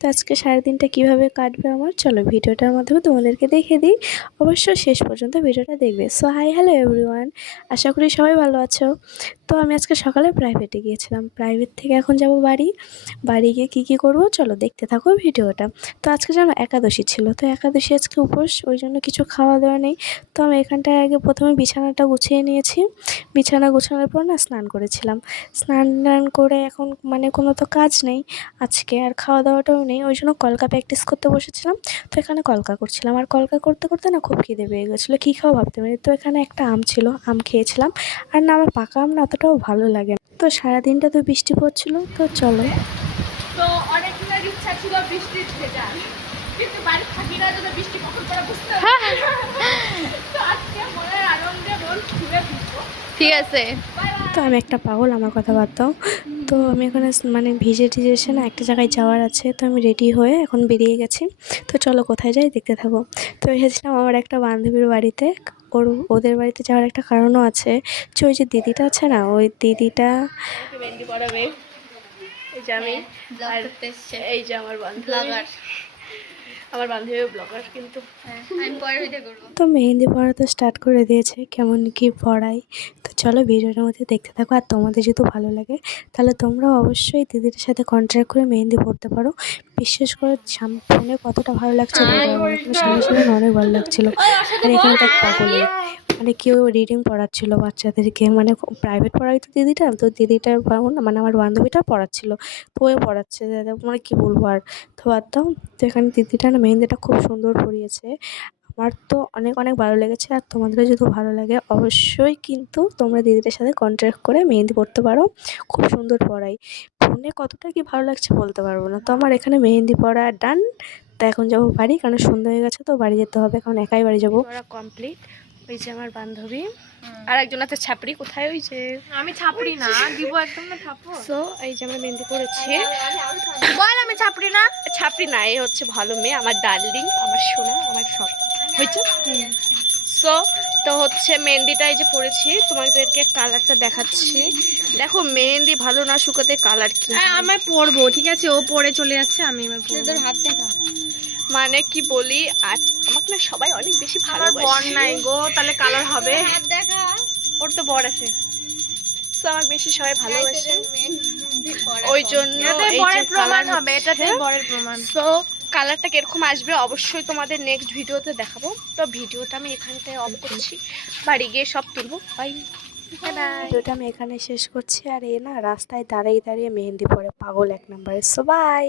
তো আজকে সারাদিনটা কীভাবে কাটবে আমার, চলো ভিডিওটার মাধ্যমে তোমাদেরকে দেখিয়ে দিই। অবশ্য শেষ পর্যন্ত ভিডিওটা দেখবে। সো হাই হ্যালো এভরিওয়ান, আশা করি সবাই ভালো আছো। তো আমি আজকে সকালে প্রাইভেটে গিয়েছিলাম, প্রাইভেট থেকে এখন যাব বাড়ি গিয়ে কী করব চলো দেখতে থাকো ভিডিওটা। তো আজকে যেন একাদশী ছিল, তো একাদশী আজকে উপোস, ওই জন্য কিছু খাওয়া দাওয়া নেই। তো আমি এখানটায় আগে প্রথমে বিছানাটা গুছিয়ে নিয়েছি। বিছানা গোছানোর পর না স্নান করেছিলাম। স্নান করে এখন মানে কোনো তো কাজ নেই আজকে, আর খাওয়া দাওয়াটাও নেই, ওই জন্য কলকা প্র্যাকটিস করতে বসেছিলাম। তো এখানে কলকা করছিলাম, আর কলকা করতে করতে না খুব খিদে পেয়ে গেছিলো, কী খাওয়া ভাবতে পারি। তো এখানে একটা আম ছিল, আম খেয়েছিলাম। আর না আমার পাকা আম না অতটাও ভালো লাগে না। তো সারাদিনটা তো বৃষ্টি পড়ছিল, তো চলো। তো অনেক দিনের ইচ্ছা ছিল বৃষ্টির ভেজা, কিন্তু বাড়ি থাকি না যদি বৃষ্টি কখন পড়ে বুঝতে তো আজকে মনের আনন্দে মন ঘুরে ফিরবো। ঠিক আছে, তো আমি একটা পাগল, আমার কথা বাদ দাও। তো আমি এখানে মানে ভিজে টিজে এসে না একটা জায়গায় যাওয়ার আছে, তো আমি রেডি হয়ে এখন বেরিয়ে গেছি। তো চলো কোথায় যাই দেখতে থাকো। তো এসেছিলাম আমার একটা বান্ধবীর বাড়িতে, ওদের বাড়িতে যাওয়ার একটা কারণও আছে। যে ওই যে দিদিটা আছে না, ওই দিদিটা মেহেন্দি পড়াবে। এই যে আমি, আর এই যে আমার বান্ধবী ব্লগার, কিন্তু আমি পরে ভিডিও করব। তো মেহেন্দি পড়া তো স্টার্ট করে দিয়েছে, কেমন কি পড়াই। তো চলো ভিডিওটার মধ্যে দেখতে থাকো। আর তোমাদের যদি ভালো লাগে তাহলে তোমরাও অবশ্যই দিদিটার সাথে কন্ট্যাক্ট করে মেহেন্দি পড়তে পারো। বিশেষ করে ফোনে কতটা ভালো লাগছে সামনে সামনে অনেক ভালো লাগছিলো। আর এখানে দেখ পাগলের মানে কেউ রিডিং পড়াচ্ছিল বাচ্চাদেরকে, মানে প্রাইভেট পড়াই তো দিদিটা, তো দিদিটার মানে আমার বান্ধবীটা পড়াচ্ছিল, তো ও পড়াচ্ছে মানে কী বলবো আর। তো বাদ দাও। তো এখানে দিদিটা না মেহেন্দিটা খুব সুন্দর পড়িয়েছে, আমার তো অনেক অনেক ভালো লেগেছে। আর তোমাদেরও যদি ভালো লাগে অবশ্যই কিন্তু তোমরা দিদিটার সাথে কন্ট্যাক্ট করে মেহেন্দি পড়তে পারো, খুব সুন্দর পড়াই। ফোনে কতটা কি ভালো লাগছে বলতে পারবো না। তো আমার এখানে মেহেন্দি পড়া ডান। তো এখন যাবো বাড়ি, কারণ সন্ধ্যা হয়ে গেছে, তো বাড়ি যেতে হবে, কারণ একাই বাড়ি যাবো। পড়া কমপ্লিট। ওই যে আমার বান্ধবী, আর একজন আছে ছাপড়ি, কোথায় ওই যে আমি ছাপড়ি না, দিব একদম না ছাপো। সো এই যে আমরা মেহেন্দি পড়েছি। বল আমি ছাপড়ি না। ছাপড়ি না, এ হচ্ছে ভালো মেয়ে, আমার ডার্লিং, আমার সোনা, আমার সব হয়েছে। সো তো হচ্ছে মেহেন্দিটা এই যে পড়েছি, তোমাদেরকে কালারটা দেখাচ্ছি। দেখো মেহেন্দি ভালো না শুকোতে কালার কি। আমি পরবো, ঠিক আছে, ও পরে চলে যাচ্ছে, আমি এবার পরবো। তোর হাত দেখা মানে কি বলি, আর আমাকে না সবাই অনেক বেশি ভালোবাসে। বর নাই গো, তাহলে কালার হবে। হাত দেখা, ওর তো বর আছে। সো আমাকে বেশি সবাই ভালোবাসে, ওই জন্য বরের প্রমাণ হবে, এটাতে বরের প্রমাণ। সো কালারটা কিরকম আসবে অবশ্যই তোমাদের নেক্সট ভিডিওতে দেখাবো। তো ভিডিওটা আমি এখানটায় অফ করছি, বাড়ি গিয়ে সব তুলবো। বাই। ভিডিওটা আমি এখানে শেষ করছি। আর এ না রাস্তায় দাঁড়িয়ে দাঁড়িয়ে মেহেন্দি পরে পাগল এক নম্বরে। So by.